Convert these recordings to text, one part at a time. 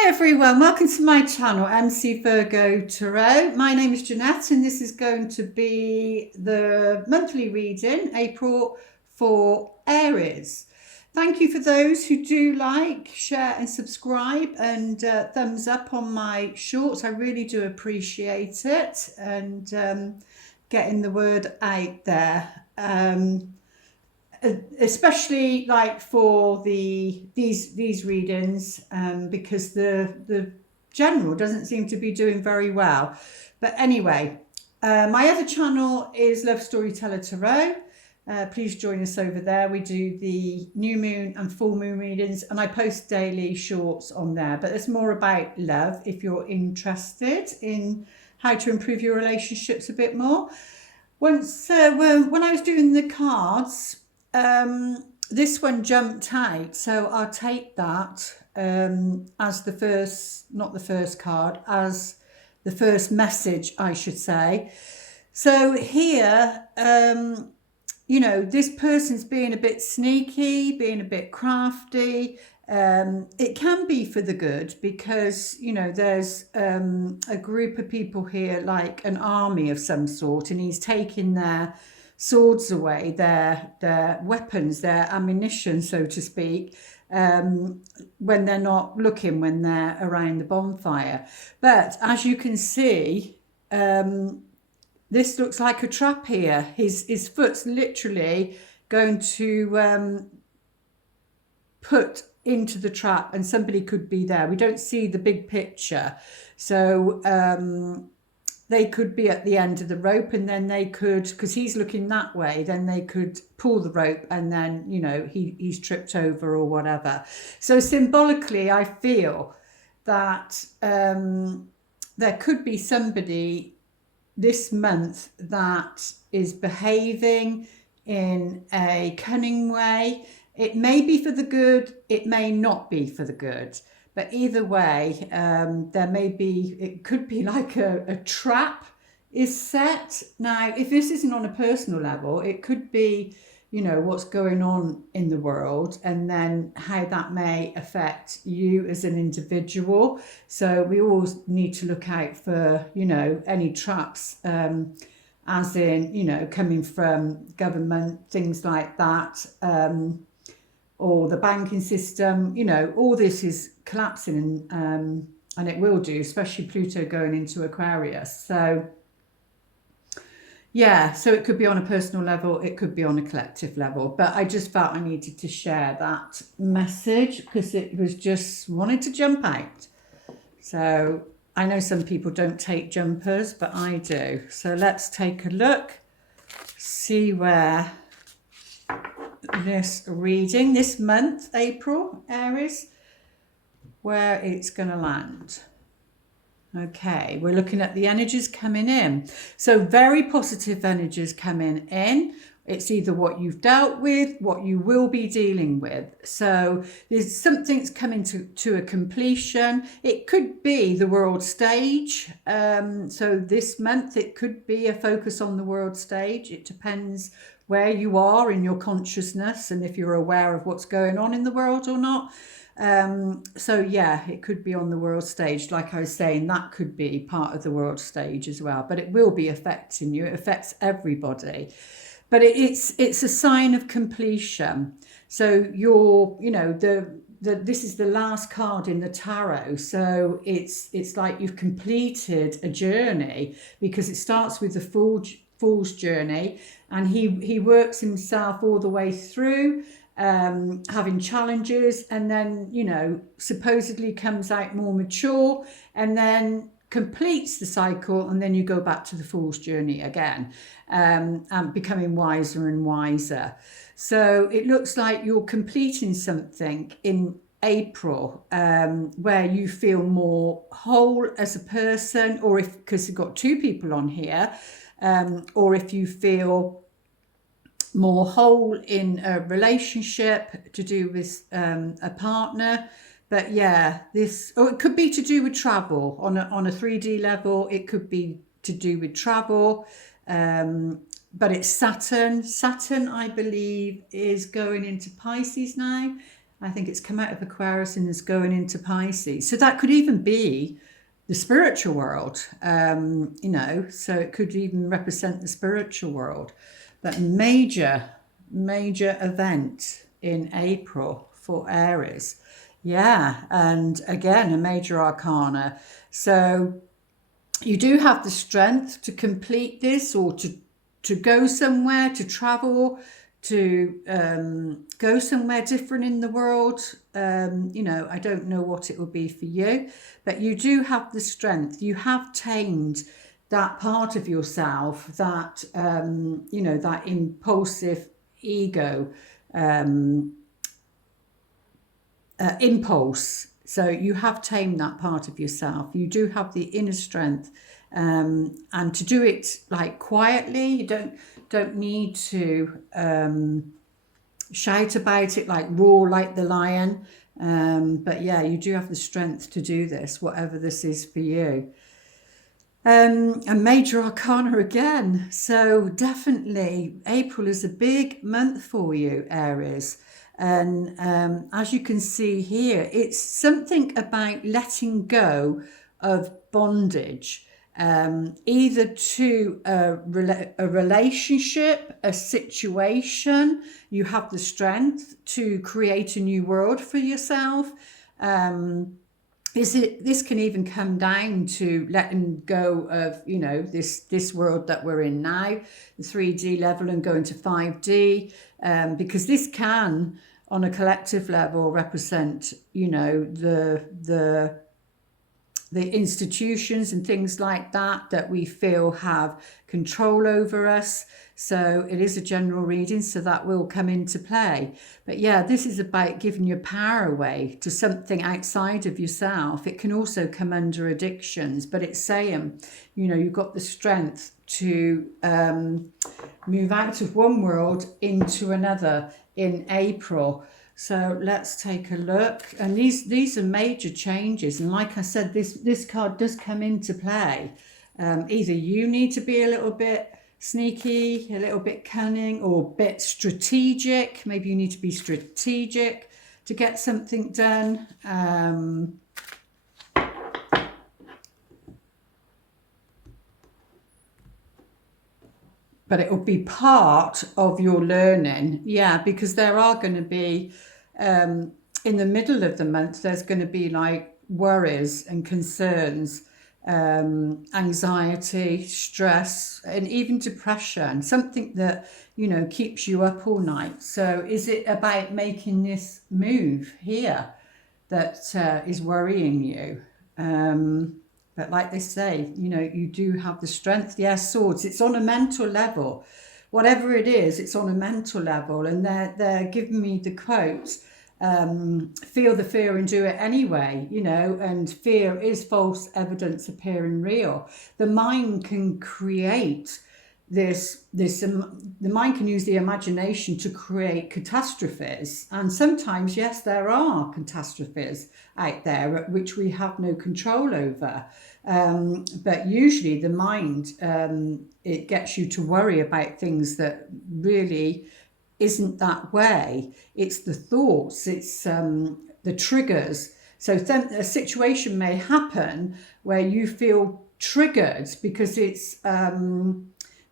Hi everyone, welcome to my channel, MC Virgo Tarot. My name is Jeanette and this is going to be the monthly reading, April, for Aries. Thank you for those who do like, share and subscribe and thumbs up on my shorts. I really do appreciate it and getting the word out there. Especially like for these readings, because the general doesn't seem to be doing very well. But anyway, my other channel is Love Storyteller Tarot. Please join us over there. We do the new moon and full moon readings and I post daily shorts on there, but it's more about love if you're interested in how to improve your relationships a bit more. Once when I was doing the cards, this one jumped out, so I'll take that as the first, not the first card, as the first message, I should say. So here, you know, this person's being a bit sneaky, being a bit crafty. It can be for the good because, you know, there's a group of people here, like an army of some sort, and he's taking their swords away, their weapons, their ammunition, so to speak, when they're not looking, when they're around the bonfire. But as you can see, this looks like a trap here. His foot's literally going to put into the trap and somebody could be there. We don't see the big picture. So they could be at the end of the rope and then they could, because he's looking that way, then they could pull the rope and then, you know, he's tripped over or whatever. So symbolically, I feel that there could be somebody this month that is behaving in a cunning way. It may be for the good, it may not be for the good. But either way, there may be, it could be like a trap is set. Now, if this isn't on a personal level, it could be, you know, what's going on in the world and then how that may affect you as an individual. So we always need to look out for, you know, any traps, as in, you know, coming from government, things like that. Or the banking system, you know, all this is collapsing and it will do, especially Pluto going into Aquarius. So yeah, so it could be on a personal level, it could be on a collective level, but I just felt I needed to share that message because it was just wanted to jump out. So I know some people don't take jumpers, but I do. So let's take a look, see where this reading this month, April, Aries, where it's going to land. Okay, we're looking at the energies coming in. So very positive energies coming in. It's either what you've dealt with, what you will be dealing with. So there's something's coming to a completion. It could be the world stage. So this month it could be a focus on the world stage. It depends where you are in your consciousness and if you're aware of what's going on in the world or not. So yeah, it could be on the world stage. Like I was saying, that could be part of the world stage as well, but it will be affecting you. It affects everybody, but it's a sign of completion. So you're, you know, this is the last card in the tarot. So it's like you've completed a journey because it starts with the fool's journey and he works himself all the way through, having challenges, and then, you know, supposedly comes out more mature and then completes the cycle, and then you go back to the fool's journey again, and becoming wiser and wiser. So it looks like you're completing something in April, where you feel more whole as a person, or if, because you've got two people on here, or if you feel more whole in a relationship to do with a partner. But yeah, this, or it could be to do with travel on a 3D level. It could be to do with travel, but it's Saturn. Saturn, I believe, is going into Pisces now. I think it's come out of Aquarius and is going into Pisces. So that could even be the spiritual world, you know, so it could even represent the spiritual world. But major event in April for Aries. Yeah, and again, a major arcana. So you do have the strength to complete this, or to go somewhere, to travel, to go somewhere different in the world. You know, I don't know what it will be for you, but you do have the strength. You have tamed that part of yourself, that, you know, that impulsive ego impulse. So you have tamed that part of yourself. You do have the inner strength, and to do it like quietly. You don't need to shout about it, like roar like the lion. But yeah, you do have the strength to do this, whatever this is for you. A major arcana again. So definitely April is a big month for you, Aries. And as you can see here, it's something about letting go of bondage, either to a relationship, a situation. You have the strength to create a new world for yourself. This can even come down to letting go of, you know, this world that we're in now, the 3D level, and going to 5D, because this can, on a collective level, represent, you know, the institutions and things like that we feel have control over us. So it is a general reading, so that will come into play. But yeah, this is about giving your power away to something outside of yourself. It can also come under addictions, but it's saying, you know, you've got the strength to move out of one world into another in April. So let's take a look. And these are major changes. And like I said, this card does come into play. Either you need to be a little bit sneaky, a little bit cunning, or a bit strategic. Maybe you need to be strategic to get something done. But it will be part of your learning. Yeah, because there are going to be, in the middle of the month, there's going to be like worries and concerns, anxiety, stress, and even depression, something that, you know, keeps you up all night. So is it about making this move here that is worrying you? But like they say, you know, you do have the strength. Yes, swords. It's on a mental level. Whatever it is, it's on a mental level. And they're giving me the quote, feel the fear and do it anyway, you know, and fear is false evidence appearing real. The mind can create the mind can use the imagination to create catastrophes, and sometimes, yes, there are catastrophes out there which we have no control over, but usually the mind, it gets you to worry about things that really isn't that way. It's the thoughts, it's the triggers. So a situation may happen where you feel triggered because it's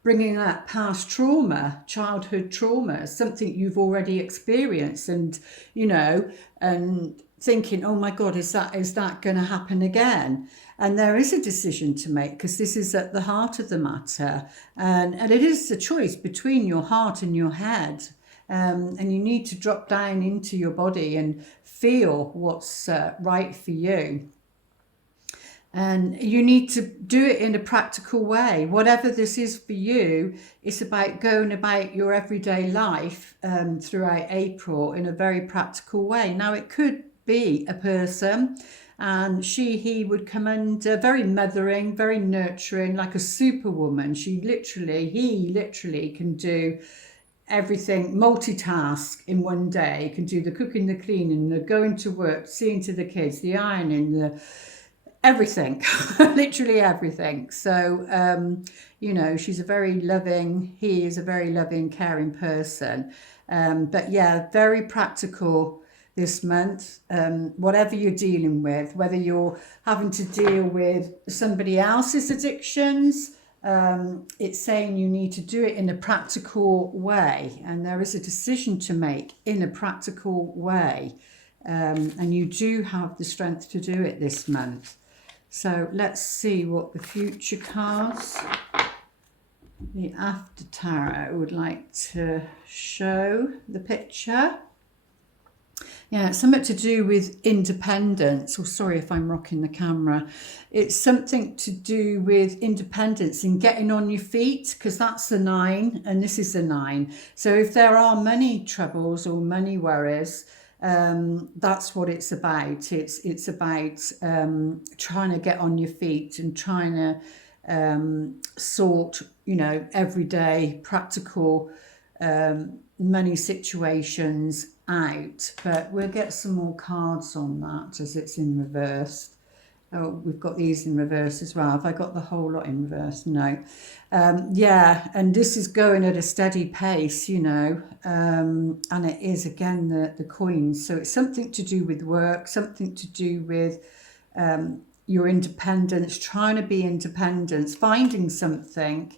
bringing up past trauma, childhood trauma, something you've already experienced, and, you know, and thinking, oh my God, is that going to happen again? And there is a decision to make, because this is at the heart of the matter, and it is a choice between your heart and your head. And you need to drop down into your body and feel what's right for you. And you need to do it in a practical way. Whatever this is for you, it's about going about your everyday life throughout April in a very practical way. Now, it could be a person, and he would come under very mothering, very nurturing, like a superwoman. He literally can do everything, multitask in one day. Can do the cooking, the cleaning, the going to work, seeing to the kids, the ironing, the everything, literally everything. So, you know, he is a very loving, caring person. But yeah, very practical, this month. Whatever you're dealing with, whether you're having to deal with somebody else's addictions, it's saying you need to do it in a practical way, and there is a decision to make in a practical way, and you do have the strength to do it this month. So let's see what the future cards, the After Tarot, would like to show the picture. Yeah, it's something to do with independence. Oh, sorry if I'm rocking the camera. It's something to do with independence and getting on your feet, because that's the 9 and this is the 9. So if there are money troubles or money worries, that's what it's about. It's about trying to get on your feet and trying to sort, everyday practical money situations out. But we'll get some more cards on that as it's in reverse. Oh, we've got these in reverse as well. Have I got the whole lot in reverse? No. Yeah, and this is going at a steady pace, and it is, again, the coins. So it's something to do with work, something to do with your independence, trying to be independent, finding something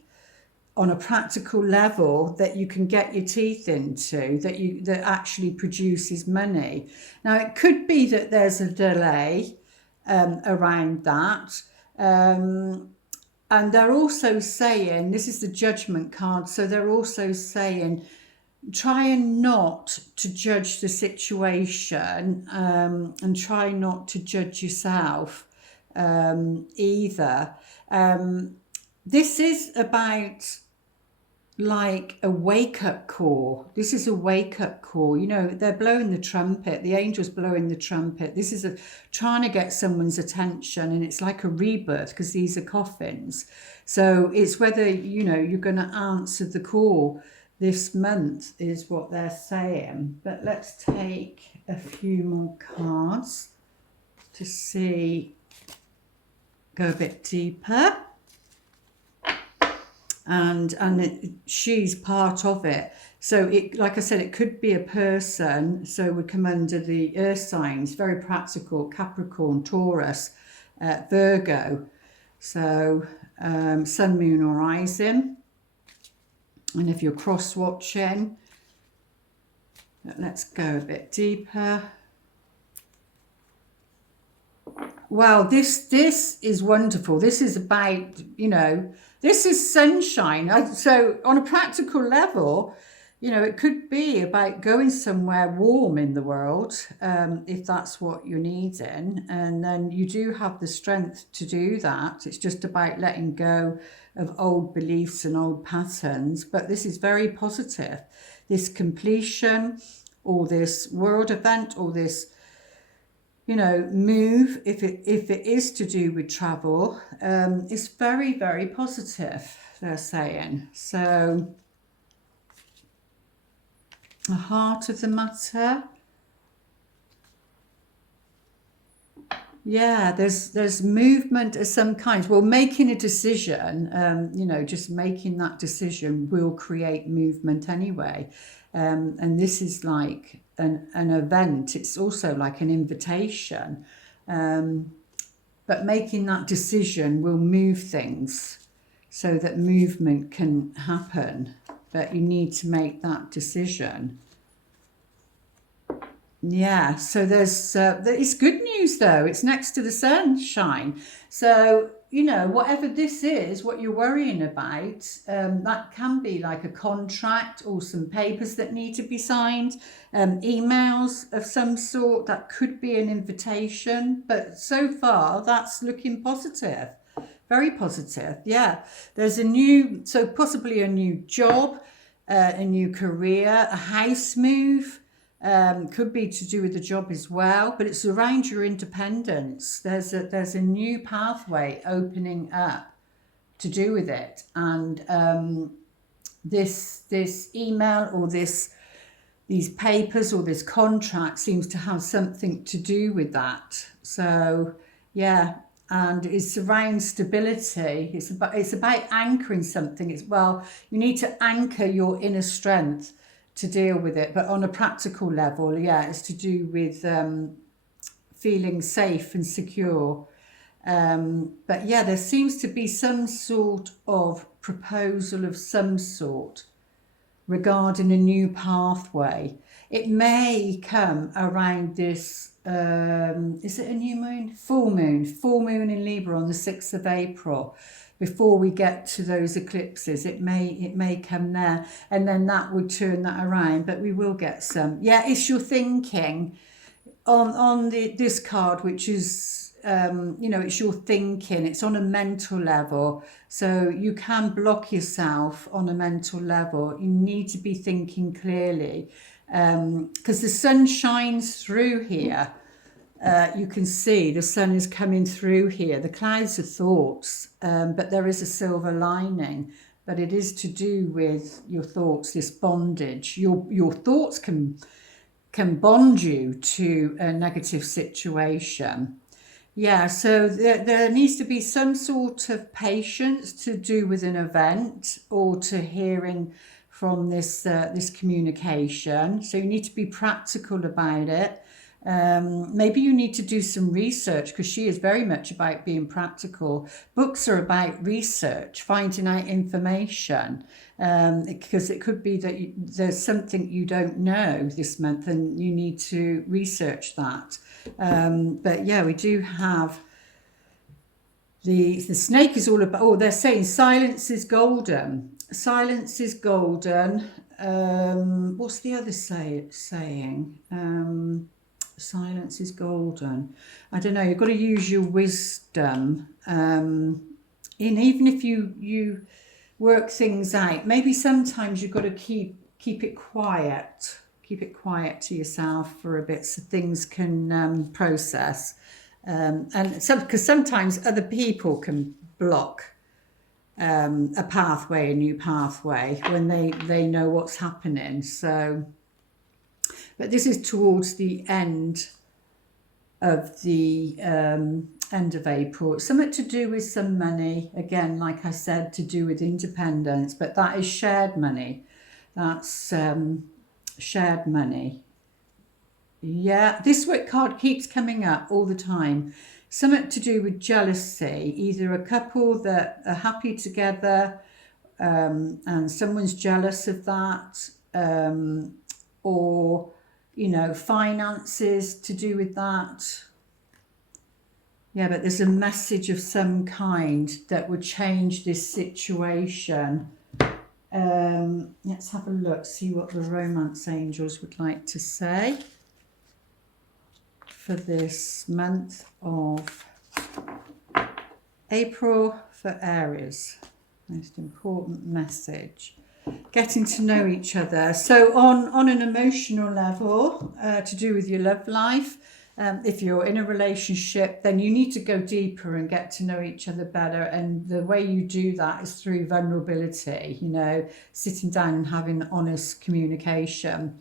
on a practical level that you can get your teeth into, that actually produces money. Now, it could be that there's a delay around that. And they're also saying, this is the Judgment card, so they're also saying, trying not to judge the situation and try not to judge yourself either. This is about like a wake-up call. This is a wake-up call. They're blowing the trumpet. The angel's blowing the trumpet. This is trying to get someone's attention, and it's like a rebirth, because these are coffins. So it's whether, you're going to answer the call this month is what they're saying. But let's take a few more cards to see, go a bit deeper. And she's part of it. So like I said, it could be a person. So we come under the earth signs, very practical: Capricorn, Taurus, Virgo. So sun, moon, or rising. And if you're cross watching, let's go a bit deeper. Well, this is wonderful. This is about, this is sunshine. So on a practical level, it could be about going somewhere warm in the world, if that's what you're needing. And then you do have the strength to do that. It's just about letting go of old beliefs and old patterns. But this is very positive. This completion, or this world event, or this move, if it is to do with travel, is very, very positive, they're saying. So the heart of the matter, yeah, there's movement of some kind. Well, making a decision, just making that decision will create movement anyway. And this is like an event. It's also like an invitation. But making that decision will move things so that movement can happen. But you need to make that decision. Yeah, so it's good news though. It's next to the sunshine. So, whatever this is, what you're worrying about, that can be like a contract or some papers that need to be signed, emails of some sort. That could be an invitation. But so far, that's looking positive. Very positive, yeah. There's possibly a new job, a new career, a house move. Could be to do with the job as well, but it's around your independence. There's a new pathway opening up to do with it, and this email or these papers or this contract seems to have something to do with that. So yeah, and it's around stability. It's about anchoring something. You need to anchor your inner strength to deal with it. But on a practical level, yeah, it's to do with feeling safe and secure. But yeah, there seems to be some sort of proposal of some sort regarding a new pathway. It may come around this, is it a new moon? Full moon. Full moon in Libra on the 6th of April. Before we get to those eclipses, it may come there, and then that would turn that around. But we will get some. Yeah, it's your thinking on this card, which is it's your thinking. It's on a mental level, so you can block yourself on a mental level. You need to be thinking clearly, because the sun shines through here. You can see the sun is coming through here. The clouds are thoughts, but there is a silver lining. But it is to do with your thoughts, this bondage. Your thoughts can bond you to a negative situation. Yeah, so there needs to be some sort of patience to do with an event or to hearing from this communication. So you need to be practical about it. Maybe you need to do some research, because she is very much about being practical. Books are about research, finding out information, because it could be that there's something you don't know this month and you need to research that. But yeah, we do have the snake is all about, they're saying silence is golden. Silence is golden. What's the other saying? Silence is golden. I don't know, you've got to use your wisdom. Even if you work things out, maybe sometimes you've got to keep it quiet. Keep it quiet to yourself for a bit so things can process. Because sometimes other people can block a pathway, a new pathway, when they know what's happening. So, but this is towards the end of the end of April. It's something to do with some money. Again, like I said, to do with independence, but that is shared money. That's shared money. Yeah, this card keeps coming up all the time. Something to do with jealousy. Either a couple that are happy together and someone's jealous of that, or finances to do with that. Yeah, but there's a message of some kind that would change this situation. Let's have a look, see what the romance angels would like to say for this month of April for Aries. Most important message. Getting to know each other. So on an emotional level, to do with your love life, if you're in a relationship, then you need to go deeper and get to know each other better. And the way you do that is through vulnerability, sitting down and having honest communication.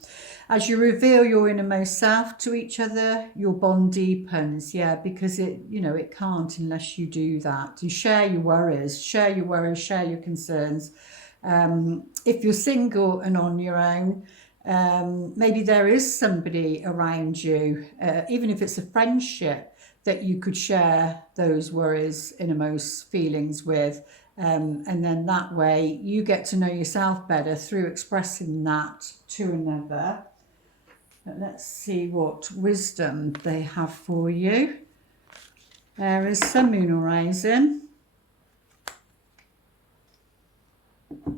As you reveal your innermost self to each other, your bond deepens, because it can't unless you do that. You share your worries, share your concerns. If you're single and on your own, maybe there is somebody around you, even if it's a friendship, that you could share those worries, innermost feelings with. And then that way you get to know yourself better through expressing that to another. But let's see what wisdom they have for you. There is Sun, Moon or Rising.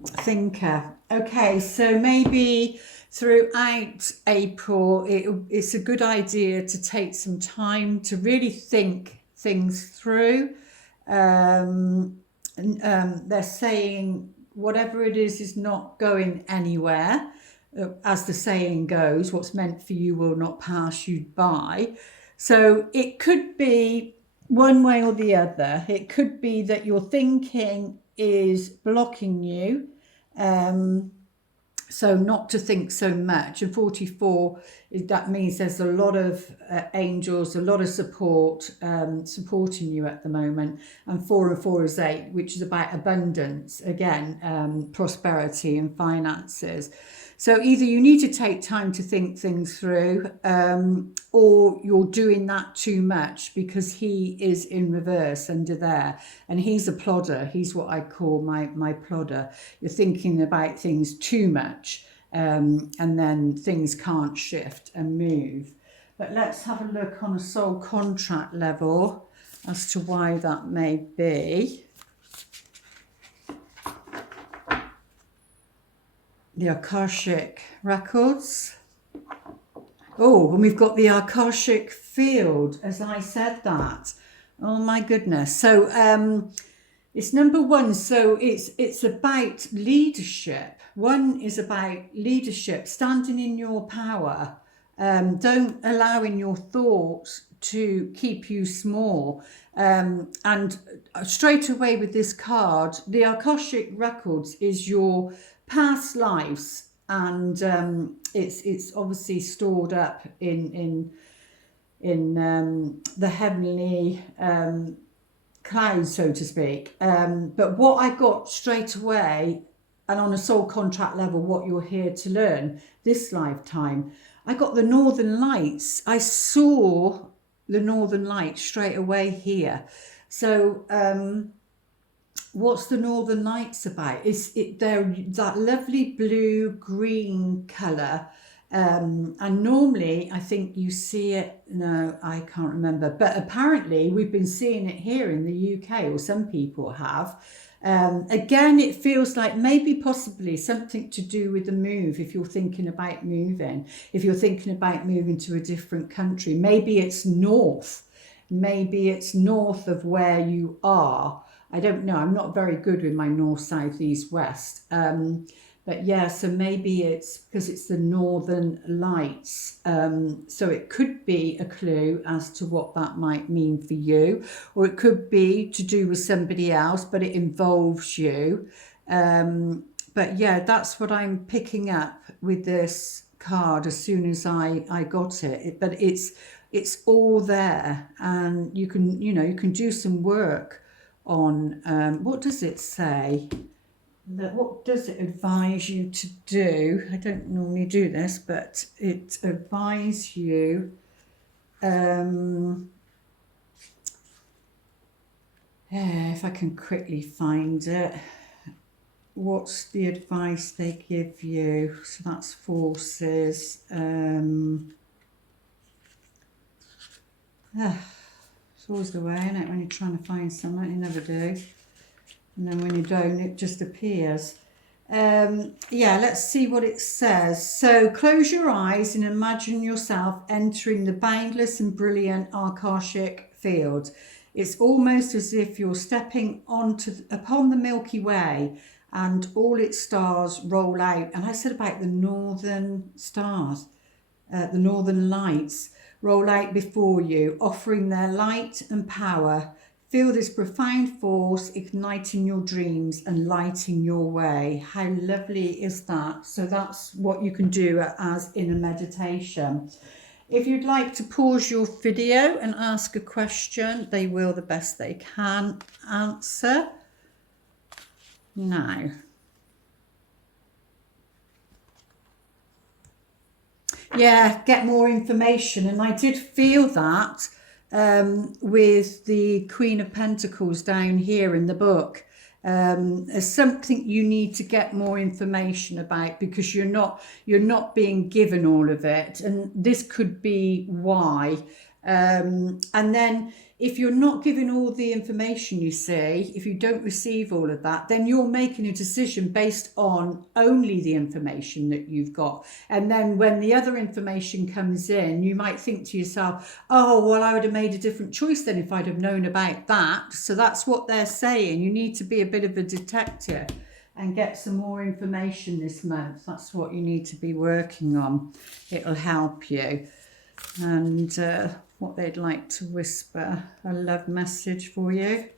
Thinker. Okay, so maybe throughout April, it's a good idea to take some time to really think things through. They're saying whatever it is not going anywhere. As the saying goes, what's meant for you will not pass you by. So it could be one way or the other. It could be that your thinking is blocking you, so not to think so much. And 44, that means there's a lot of angels, a lot of support supporting you at the moment. And 4 and 4 is 8, which is about abundance, again, prosperity and finances. So either you need to take time to think things through, or you're doing that too much, because he is in reverse under there, and he's a plodder. He's what I call my plodder. You're thinking about things too much, and then things can't shift and move. But let's have a look on a soul contract level as to why that may be. The Akashic records. Oh, and we've got the Akashic field, as I said that. Oh my goodness. So it's number one. So it's about leadership. One is about leadership, standing in your power. Don't allowing your thoughts to keep you small. And straight away with this card, the Akashic records is your past lives, and it's obviously stored up in the heavenly clouds, so to speak. But what I got straight away, and on a soul contract level, what you're here to learn this lifetime, I got the Northern Lights. I saw the Northern Lights straight away here. So what's the Northern Lights about? They're that lovely blue green colour, and normally I think you see it, no, I can't remember, but apparently we've been seeing it here in the UK, or some people have. Again, it feels like maybe possibly something to do with the move. If you're thinking about moving, if you're thinking about moving to a different country, maybe it's north of where you are. I don't know. I'm not very good with my north, south, east, west. But yeah, so maybe it's because it's the Northern Lights. So it could be a clue as to what that might mean for you, or it could be to do with somebody else, but it involves you. But yeah, that's what I'm picking up with this card as soon as I got it. But it's all there, and you can do some work on what does it say? What does it advise you to do? I don't normally do this, but it advises you if I can quickly find it. What's the advice they give you? So that's forces. It's always the way, isn't it? When you're trying to find something, you never do. And then when you don't, it just appears. Yeah, let's see what it says. So close your eyes and imagine yourself entering the boundless and brilliant Akashic field. It's almost as if you're stepping upon the Milky Way, and all its stars roll out. And I said about the northern stars, the Northern Lights roll out before you, offering their light and power. Feel this profound force igniting your dreams and lighting your way. How lovely is that? So that's what you can do as in a meditation. If you'd like to pause your video and ask a question, they will the best they can answer. Now, yeah, get more information. And I did feel that with the Queen of Pentacles down here in the book. There's something you need to get more information about, because you're not being given all of it, and this could be why. And then if you're not given all the information, you see, if you don't receive all of that, then you're making a decision based on only the information that you've got. And then when the other information comes in, you might think to yourself, oh, well, I would have made a different choice then if I'd have known about that. So that's what they're saying. You need to be a bit of a detective and get some more information this month. That's what you need to be working on. It'll help you. And what they'd like to whisper, a love message for you.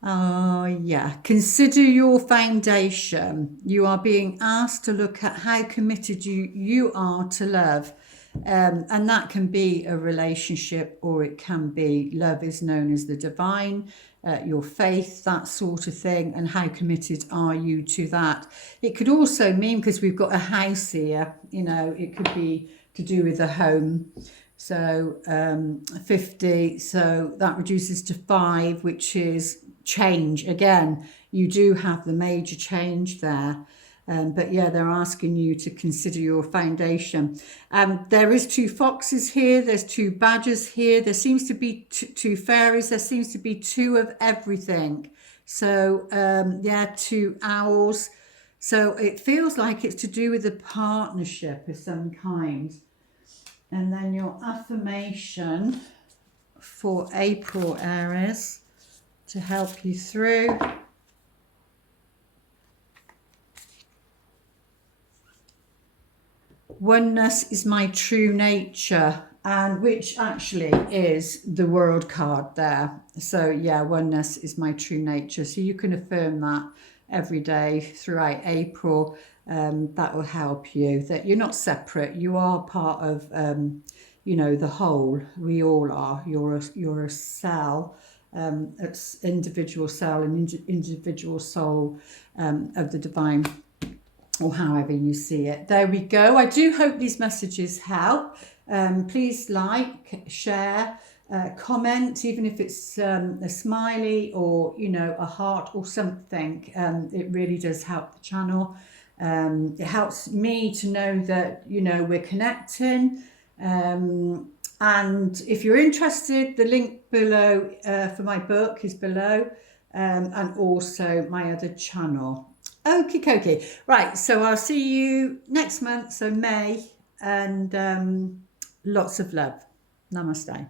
Oh yeah, consider your foundation. You are being asked to look at how committed you are to love. And that can be a relationship, or it can be love is known as the divine, your faith, that sort of thing, and how committed are you to that. It could also mean, because we've got a house here, you know, it could be to do with a home. So 50, so that reduces to 5, which is change. Again, you do have the major change there. But yeah, they're asking you to consider your foundation. There is 2 foxes here. There's 2 badgers here. There seems to be 2 fairies. There seems to be 2 of everything. So yeah, 2 owls. So it feels like it's to do with a partnership of some kind. And then your affirmation for April, Aries, to help you through. Oneness is my true nature, and which actually is the world card there. So yeah, oneness is my true nature. So you can affirm that every day throughout April. That will help you, that you're not separate. You are part of, you know, the whole. We all are. You're a cell. It's individual cell and individual soul of the divine, or however you see it. There we go. I do hope these messages help. Please like, share, comment, even if it's a smiley or, you know, a heart or something. It really does help the channel. It helps me to know that, you know, we're connecting. And if you're interested, the link below for my book is below, and also my other channel. Okie dokie. Right, so I'll see you next month, so May, and lots of love. Namaste.